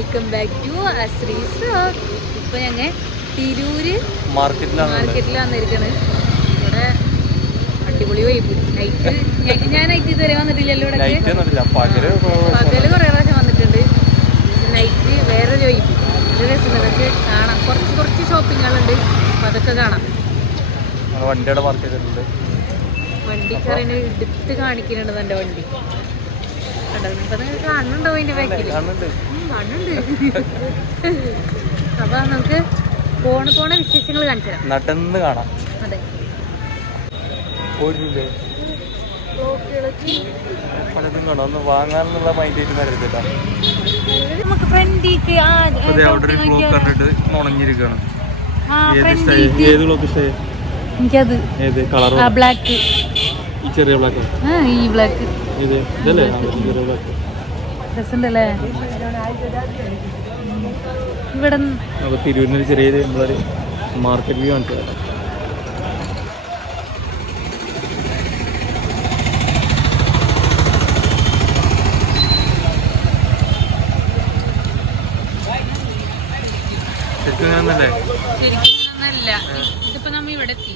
Welcome back to Ashree's ഇപ്പൊ ഞങ്ങൾ തിരൂര് മാർക്കറ്റിലാണ് മാർക്കറ്റിൽ വന്നിരിക്കണ്. ഇവിടെ അടിപൊളി വൈബ് നൈറ്റ് ഞാൻ നൈറ്റ് ഇതുവരെ വന്നിട്ടില്ലല്ലോ ഇവിടെ പകൽ കുറെ പ്രാവശ്യം വന്നിട്ടുണ്ട്. നൈറ്റ് വേറെ വൈബ് നല്ല രസം അതൊക്കെ കാണാം. കുറച്ച് കുറച്ച് ഷോപ്പിങ്ങുകളുണ്ട് അപ്പൊ അതൊക്കെ കാണാം. വണ്ടിയുടെ പാർക്ക് ചെയ്തിട്ടുണ്ട്. വണ്ടി പറയുന്നത് എടുത്ത് കാണിക്കുന്നുണ്ട് എന്റെ വണ്ടി. കണ്ടോ ഇപ്പൊ നിങ്ങൾ കാണുന്നുണ്ടോ അതിന്റെ ബാക്കിൽ അപ്പൊ നമുക്ക് പോണ പോണ വിശേഷങ്ങൾ കാണിച്ചു തരാം നടന്ന് കാണാം. അതെ. പലതും കാണാം. ഒന്ന് വാങ്ങാന്നുള്ള നമുക്ക് ഫ്രണ്ടിക്ക് കണ്ടിട്ട് ഏത് സ്റ്റൈൽ ഏത് ക്ലോക്ക് സ്റ്റൈൽ എനിക്കത്. ഏത്? കളർ ആ ബ്ലാക്ക് ഈ ചെറിയ ബ്ലാക്ക് ആ? ഈ ബ്ലാക്ക് ഇത് ഇതല്ലേ? ചെറിയ ബ്ലാക്ക് രസമുണ്ടല്ലേ ഇവിടെ അപ്പോൾ തിരൂരിന് ഒരു ചെറിയ നമ്മളൊരു മാർക്കറ്റ് വ്യൂ ആണ് തരാം ശരിക്കും ഞാനല്ലേ വേറൊരു വൈബ് ഇതിപ്പോ നമ്മ ഇവിടെ എത്തി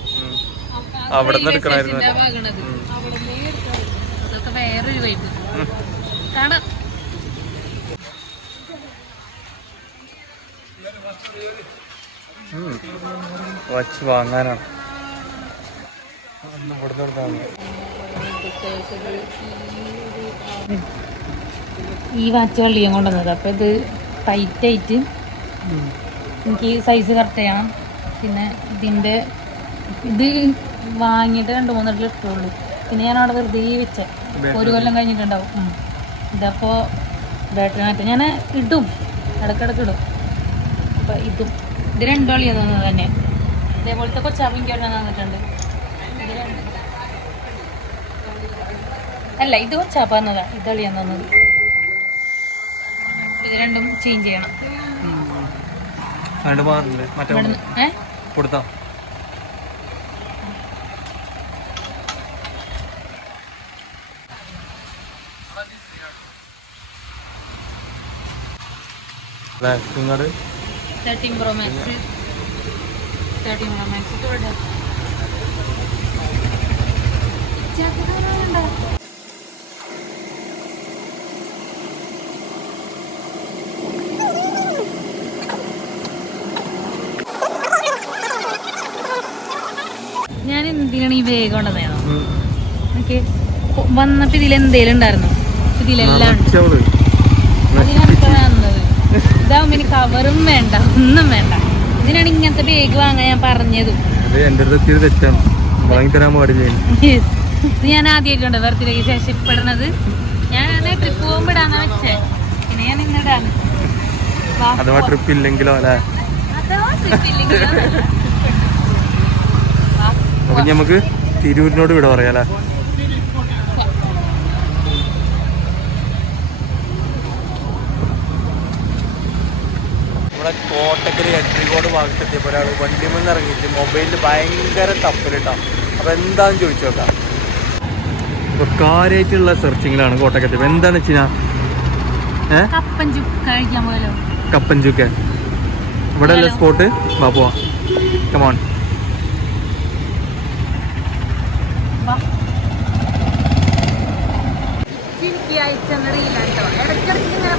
അവിടെ നിന്ന് എടുക്കണമായിരുന്നു ഇതാ വാങ്ങണത്. അവിടുന്നേ എടുക്കണം. അതൊക്കെ വേറൊരു വൈബ് കാണാം വച്ച് വാങ്ങാനാണ്. ഇവിടെ നിന്ന്. ഈ വാച്ച് വള്ളിയും കൊണ്ടുവന്നത്. അപ്പൊ ഇത് ടൈറ്റ് ആയിട്ട് എനിക്ക് സൈസ് കറക്റ്റ് ചെയ്യണം. പിന്നെ ഇതിന്റെ ഇത് വാങ്ങിയിട്ട് രണ്ട് മൂന്നെണ്ണം ഇട്ടുള്ളൂ പിന്നെ ഞാൻ അവിടെ വെറുതെ വെച്ച ഒരു കൊല്ലം കഴിഞ്ഞിട്ടുണ്ടാവും. ഇതപ്പോൾ ഇതപ്പോ ബാറ്ററി മാറ്റം. ഞാൻ ഇടും. ഇടക്കിടക്ക് ഇടും. അപ്പൊ ഇതും. ഇത് രണ്ടോളി തോന്നുന്നത് തന്നെ. ഇതേപോലത്തെ കൊച്ചാപ്പിൻ കേട്ടാൻ തന്നിട്ടുണ്ട്. അല്ല ഇത് കൊച്ചാപ്പാന്നതാ ഇതളിയാന്ന് തോന്നുന്നത് ഇത് രണ്ടും ചേഞ്ച് ചെയ്യണം. രണ്ട് മാറില്ലേ മറ്റേ ഇവിടുന്ന് ഏ? കൊടുത്താ. നിങ്ങൾ thirteen pro max thirteen pro max ഇവിടെ. ഞാൻ എന്തിനാണ് ഈ വേഗം ഉണ്ടെന്നു ഓക്കെ വന്നപ്പോ ഇതിൽ എന്തേലും ഉണ്ടായിരുന്നു? ഇതിലെല്ലാം ഉണ്ട്. ഇതാവുമ്പോ ഇനി കവറും വേണ്ട ഒന്നും വേണ്ട. ഇതിനാണ് ഇങ്ങനത്തെ ബേഗ് വാങ്ങാൻ ഞാൻ പറഞ്ഞതും. ഇത് ഞാൻ ആദ്യമായിട്ടുണ്ട് ബർത്ത്ഡേക്ക് ശേഷം ഇപ്പിടണത് ഞാൻ ട്രിപ്പ് പോകുമ്പോ ഇടാന്നാ വെച്ചേ. പിന്നെ ഞാൻ ഇന്നിടാന്ന് വാ, അഥവാ ട്രിപ്പ് ഇല്ലെങ്കിലോ അല്ലേ? അപ്പൊ നമുക്ക് തിരൂരിനോട് വിട പറയാം അല്ലേ നമ്മുടെ കോട്ടക്കര എട്രികോട് ഭാഗത്തെത്തിയപ്പോൾ ഒരാൾ വണ്ടി നിന്ന് ഇറങ്ങിയിട്ട് മൊബൈലിൽ ഭയങ്കര തപ്പലിട്ടാ. അപ്പൊ എന്താന്ന് ചോദിച്ചു നോക്കാം. ഇപ്പൊ കാര്യമായിട്ടുള്ള സെർച്ചിങ്ങിലാണ് കോട്ടക്കത്തി എന്താണ് വെച്ച് ഏ? കപ്പൻ ചുക്ക് കഴിക്കാൻ പോലോ കപ്പൻ ചുക്ക. ഇവിടെ അല്ലേ സ്പോട്ട് ബാപ്പുവാ പോവാ. കമോൺ വാ. എനിക്ക് അയച്ചെന്ന റീലാണ് കേട്ടോ ഇടയ്ക്കിടയ്ക്ക് ഇങ്ങനെ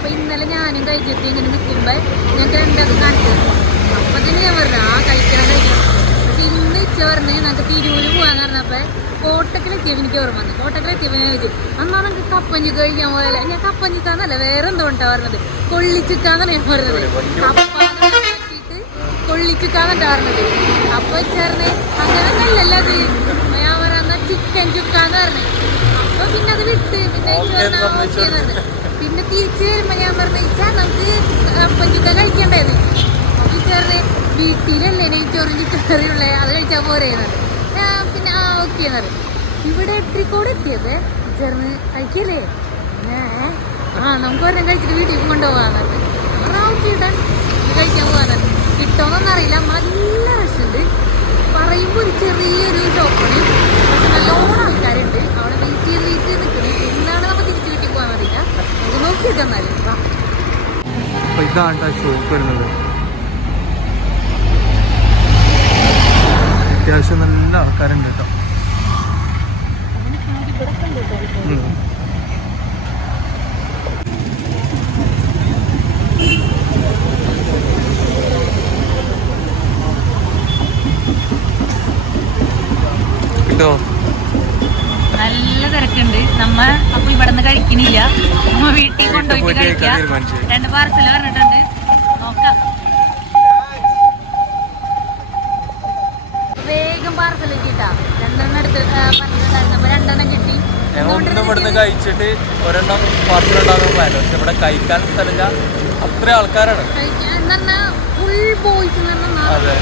അപ്പൊ ഇന്നലെ ഞാനും കഴിച്ചിട്ട് ഇങ്ങനെ നിൽക്കുമ്പോ ഞങ്ങൾക്ക് രണ്ടൊക്കെ കാണിച്ചു അപ്പൊ തന്നെ ഞാൻ പറഞ്ഞു ആ കഴിക്കണം കഴിക്കണം. പക്ഷെ ഇന്ന് ഇച്ച പറഞ്ഞ് ഞങ്ങൾക്ക് തിരൂര് പോകാൻ പറഞ്ഞപ്പോ കോട്ടക്കിലെത്തിയ എനിക്ക് ഓർമ്മ വന്നു. കോട്ടക്കിലെത്തിയപ്പോ ഞാൻ ചോദിച്ചു അന്നാ നമുക്ക് കപ്പഞ്ഞി കഴിക്കാൻ പോയല്ലേ ഞാൻ കപ്പഞ്ചിക്കാന്നല്ല വേറെ എന്തോ ഉണ്ടാ പറഞ്ഞത്. കൊള്ളിച്ചിക്കാന്നല്ല ഞാൻ പറഞ്ഞത്. കപ്പാന്ന് മാറ്റിയിട്ട് കൊള്ളിച്ചുക്കാന്നാ പറഞ്ഞത്. അപ്പൊ ചേർന്ന് അങ്ങനെ നല്ലല്ല അത്. ഞാൻ പറഞ്ഞ ചിക്കൻ ചുക്കാന്ന് പറഞ്ഞു. അപ്പൊ പിന്നെ അത് വിട്ട് പിന്നെ ഓക്കേ പിന്നെ തിരിച്ചു വരുമ്പോൾ ഞാൻ പറഞ്ഞു വെച്ചാൽ നമുക്ക് പഞ്ചുക്ക കഴിക്കണ്ടേന്ന് അപ്പൊ ചേർന്ന് വീട്ടിലല്ലേ നെയ്ച്ചോറും ചിക്കൻ കറിയുള്ളേ അത് കഴിച്ചാൽ പോരേന്നത് പിന്നെ ആ ഓക്കെ എന്ന് പറയും ഇവിടെ എട്ടിക്കോട് എത്തിയത് ചേർന്ന് കഴിക്കല്ലേ? ആ നമുക്ക് ഒരെണ്ണം കഴിച്ചിട്ട് വീട്ടിൽ കൊണ്ടുപോകാന്ന് പറഞ്ഞു ആ ഓക്കെ ഇടാൻ കഴിക്കാൻ പോകാന്ന് കിട്ടുമെന്നൊന്നും അറിയില്ല. നല്ല റഷുണ്ട് പറയുമ്പോൾ ഒരു ചെറിയൊരു ഷോപ്പാണ് പക്ഷെ നല്ലോണം ആൾക്കാരുണ്ട് അവിടെ വെയിറ്റ് ചെയ്ത് വെയിറ്റ് ചെയ്ത് നിൽക്കുന്നത് എന്നാണ് നമ്മൾ തിരിച്ചു വീട്ടിൽ പോകാൻ അറിയില്ല നമുക്ക് നോക്കിയിട്ട് എന്നാലും ഇതാണ് ഷോപ്പ് വരുന്നത്. അത്യാവശ്യം നല്ല ആൾക്കാരുണ്ട്. കിട്ടോ നല്ല തിരക്കുണ്ട് നമ്മ അപ്പൊ ഇവിടെ നിന്ന് കഴിക്കണില്ല നമ്മ വീട്ടിൽ കൊണ്ടുപോയിട്ട് പോയിട്ട് കഴിക്കാൻ കഴിക്കാം രണ്ട് പാർസൽ പറഞ്ഞിട്ടുണ്ട്. നോക്കാം. വേഗം പാർസൽ കിട്ടാ രണ്ടെണ്ണം എടുത്ത് പറഞ്ഞിട്ടുണ്ടായിരുന്നു രണ്ടെണ്ണം കിട്ടി. ഒന്നും ഇവിടുന്ന് കഴിച്ചിട്ട് ഒരെണ്ണം പാർസൽ ഉണ്ടാകുന്ന പ്ലാൻ പക്ഷെ ഇവിടെ കഴിക്കാൻ സ്ഥലമില്ല. അത്ര ആൾക്കാരാണ്. ഫുൾ ബോയ്സ് എന്ന് അതെ.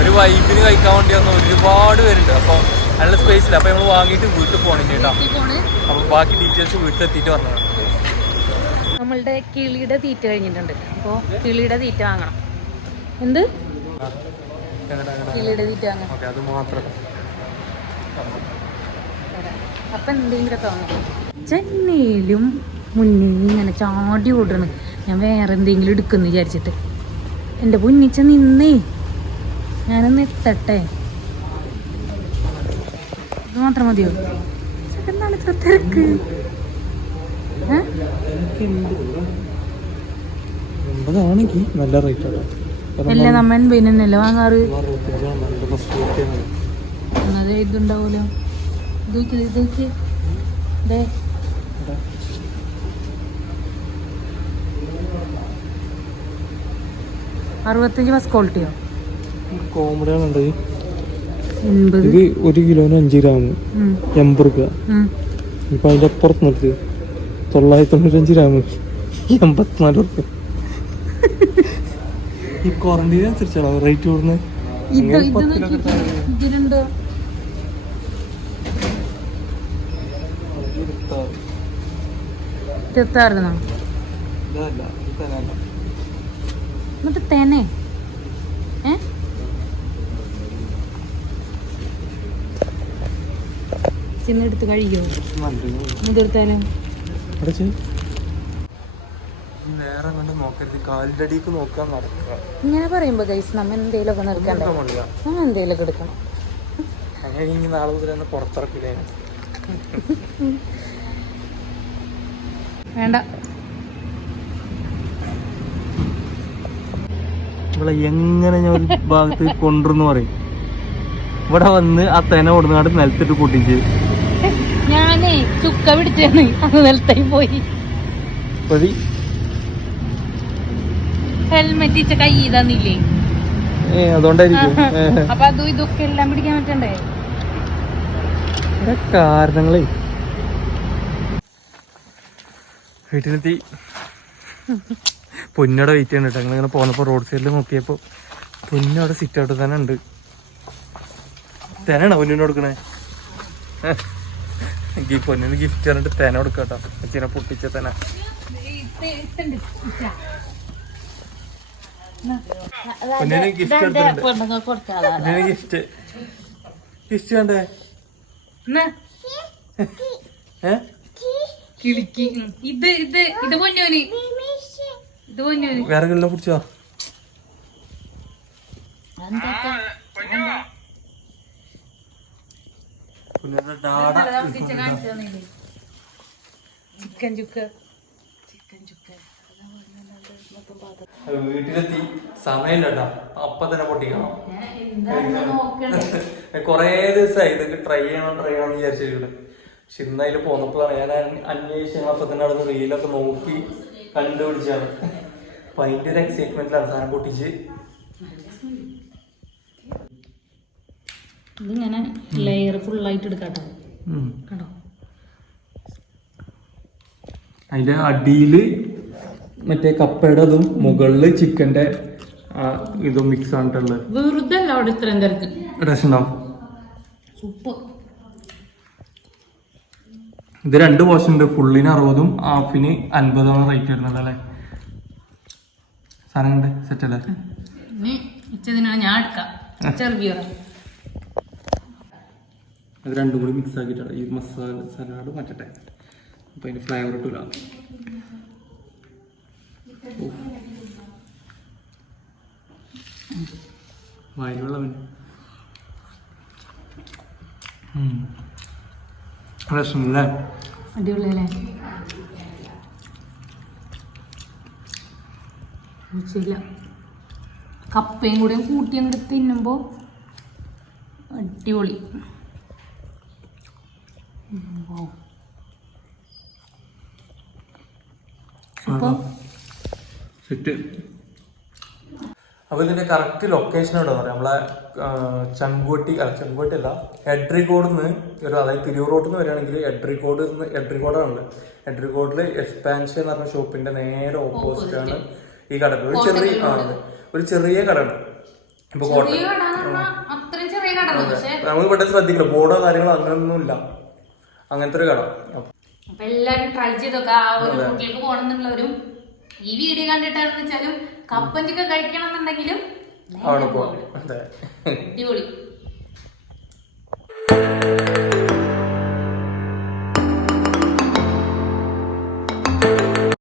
ഒരു വൈബിന് കഴിക്കാൻ വേണ്ടി വന്ന. ഒരുപാട് പേരുണ്ട്. അപ്പോൾ നല്ല സ്പേസ് ഇല്ല. അപ്പോൾ നമ്മൾ വാങ്ങിയിട്ട് വീട്ടിൽ പോകണം കേട്ടോ. അപ്പൊ അപ്പോൾ ബാക്കി ഡീറ്റെയിൽസ് വീട്ടിലെത്തിയിട്ട് പറഞ്ഞതാണ് നമ്മളുടെ കിളിയുടെ തീറ്റ കഴിഞ്ഞിട്ടുണ്ട്. അപ്പോൾ കിളിയുടെ തീറ്റ വാങ്ങണം. എന്ത്? കിളിയുടെ തീറ്റ വാങ്ങണം. അപ്പൊ എന്തെങ്കിലും എന്തെങ്കിലുമൊക്കെ വാങ്ങണം. ചെന്നൈയിലും മുന്നേ ഇങ്ങനെ ചാടി ഓടണ് ഞാൻ വേറെ എന്തെങ്കിലും എടുക്കുന്നു വിചാരിച്ചിട്ട്. എന്റെ പൊന്നിച്ച നിന്നേ. ഞാനൊന്ന് എത്തട്ടെ. ഇത് മാത്രം മതിയോ? എന്താണ് ഇത്ര തിരക്ക്? എൺപതാണെങ്കിൽ നല്ല റേറ്റ് ആണ് അല്ല നമ്മൻ എൺപതിനല്ലേ വാങ്ങാറ് ഇതുണ്ടാവൂലോ? ഇതൊക്കെ ഇതൊക്കെ. ദേ. അറുപത്തഞ്ച് ബസ് ക്വാളിറ്റിയോ ഇത് ഒരു കിലോന് അഞ്ച് ഗ്രാം എൺപത് രൂപ. ഇപ്പം അതിന്റെ അപ്പുറത്ത് നിർത്തി തൊള്ളായിരത്തി തൊണ്ണൂറ്റഞ്ച് ഗ്രാം എൺപത്തിനാല് റുപ്യ ഈ ക്വാറന്റീൻ അനുസരിച്ചാണോ റേറ്റ് കൂടുന്നത്? ഇത് ഇങ്ങനെ ഇത് പത്ത് നോക്കിയിട്ട് രൂപ ഇതിലുണ്ടോ ഇരുപത്താറിനോ? ഇതല്ല ഇത് തരാനല്ല എന്നിട്ട് തേനെ? ചെന്നെടുത്ത് കഴിക്കോ? മുതിർത്താലും നോക്കരുത്. കാലിന്റെ അടിക്ക് നോക്കാൻ നടക്കുക. ഇങ്ങനെ പറയുമ്പോ ഗൈസ് നമ്മ എന്തേലൊക്കെ നിർക്കണ്ടേ മണിയാ നമ്മ എന്തേലൊക്കെ എടുക്കണം. അങ്ങനെ ഇനി നാളെ മുതൽ തന്നെ പുറത്തിറക്കില്ലേ? വേണ്ട. ഇവിടെ എങ്ങനെ ഞാൻ ഒരു ഭാഗത്ത് കൊണ്ടുവന്ന് പറയും? ഇവിടെ വന്ന് ആ തെന കൊടുന്നാട് നിലത്തിട്ട് പൊട്ടിച്ച് ഞാനേ ചുക്ക പിടിച്ചാണ് അത് നിലത്തായി പോയി. ഹെൽമെറ്റ് ഇച്ച കൈ തന്നില്ലേ. അപ്പൊ അതും ഇതൊക്കെ എല്ലാം പിടിക്കാൻ പറ്റണ്ടേ? കാരണങ്ങളേ. വീട്ടിലെത്തി. പൊന്നോടെ വെയിറ്റ് ചെയ്യണം കേട്ടോ. ഞങ്ങളിങ്ങനെ പോന്നപ്പോൾ റോഡ് സൈഡിൽ നോക്കിയപ്പോൾ പൊന്നോടെ സിറ്റ് ഔട്ട് തന്നെ ഉണ്ട്. തന്നെയാണോ പൊന്നിനോട് കൊടുക്കണേ? പൊന്നിന് ഗിഫ്റ്റ് പറഞ്ഞിട്ട് തേന കൊടുക്കട്ടോ കേട്ടോ. അച്ഛനെ പൊട്ടിച്ച തേന. പൊന്നിന് ഗിഫ്റ്റ് പൊന്നിന് ഗിഫ്റ്റ്. ഗിഫ്റ്റ് കണ്ടേ ഏ? കിളിക്ക്. ഉം. ഇത് ഇത് ഇത് പൊന്നോന്. ഇത് പൊന്നോന്. വേറെ കല്ലോ പിടിച്ചോ? ചിക്കൻ ചുക്ക. ചിക്കൻ ചുക്ക. വീട്ടിലെത്തി. സമയമില്ല കേട്ടോ അപ്പൊ തന്നെ പൊട്ടിക്കണം. കൊറേ ദിവസമായി ഇതൊക്കെ ട്രൈ ചെയ്യണം ട്രൈ ചെയ്യണം എന്ന് വിചാരിച്ചിട്ടുണ്ട്. പക്ഷെ ഇന്ന് അതിൽ പോന്നപ്പോഴാണ് ഞാൻ അന്വ- അന്വേഷിച്ച് അപ്പൊ തന്നെ അവിടെ റീലൊക്കെ നോക്കി കണ്ടുപിടിച്ചാണ് അപ്പൊ അതിന്റെ ഒരു എക്സൈറ്റ്മെന്റിലാണ് സാധനം പൊട്ടിച്ച്. ഇതിങ്ങനെ ലെയർ ഫുള്ളായിട്ട് എടുക്കാട്ടോ. കേട്ടോ കണ്ടോ? അതിന്റെ അടിയിൽ മറ്റേ കപ്പയുടെ അതും മുകളിൽ ചിക്കന്റെ ഇതും മിക്സ് ആണിട്ടുള്ളത് വെറുതെ അല്ല അവിടെ ഇത്രയും തിരക്ക്. സൂപ്പർ. ഇത് രണ്ട് പോർഷൻ ഉണ്ട്. ഫുള്ളിന് അറുപതും ഹാഫിന് അൻപതാണ് റേറ്റ് വരുന്നത് അല്ലേ? സാധനം കണ്ട് സെറ്റ് അല്ലേ? ഞാൻ എടുക്കാം. അത് രണ്ടും കൂടി മിക്സ് ആക്കിയിട്ടാണ്. ഈ മസാല സലാഡ് മാറ്റട്ടെ അപ്പോൾ അതിന്റെ ഫ്ലേവർ ഇട്ടില്ല വായിലുള്ളവൻ പ്രശ്നമില്ലേ. അടിപൊളിയല്ലേ? ശരിയില്ല കപ്പയും കൂടെ കൂട്ടി അങ്ങോട്ട് തിന്നുമ്പോൾ അടിപൊളി. അപ്പോൾ അപ്പോൾ ഇതിന്റെ കറക്റ്റ് ലൊക്കേഷൻ എവിടെ പറയാം? നമ്മളെ ആ, ചങ്കുവട്ടി അല്ല ചങ്കുവട്ടി അല്ല എഡ്രിക്കോട് നിന്ന് ഒരു അതായത് തിരൂർ റോഡിൽ നിന്ന് വരികയാണെങ്കിൽ എഡ്രിക്കോട് നിന്ന് എഡ്രിക്കോടാണ് എഡ്രിക്കോഡിൽ എക്സ്പാൻഷൻ എന്ന് പറഞ്ഞ ഷോപ്പിന്റെ നേരെ ഓപ്പോസിറ്റ് ആണ് ഈ കട. ഒരു ചെറിയ ഒരു ചെറിയ കടയാണ്. ഇപ്പൊ കോട്ടയം നമ്മൾ പെട്ടെന്ന് ശ്രദ്ധിക്കണം. ബോർഡോ കാര്യങ്ങളോ അങ്ങനെയൊന്നുമില്ല അങ്ങനത്തെ ഒരു കട. അപ്പൊ എല്ലാരും ട്രൈ ചെയ്തൊക്കെ ആ ഒരു കുട്ടികൾക്ക് പോകണം എന്നുള്ളവരും ഈ വീഡിയോ കണ്ടിട്ടാണെന്ന് വെച്ചാലും കപ്പഞ്ചൊക്കെ കഴിക്കണം എന്നുണ്ടെങ്കിലും അടിപൊളി.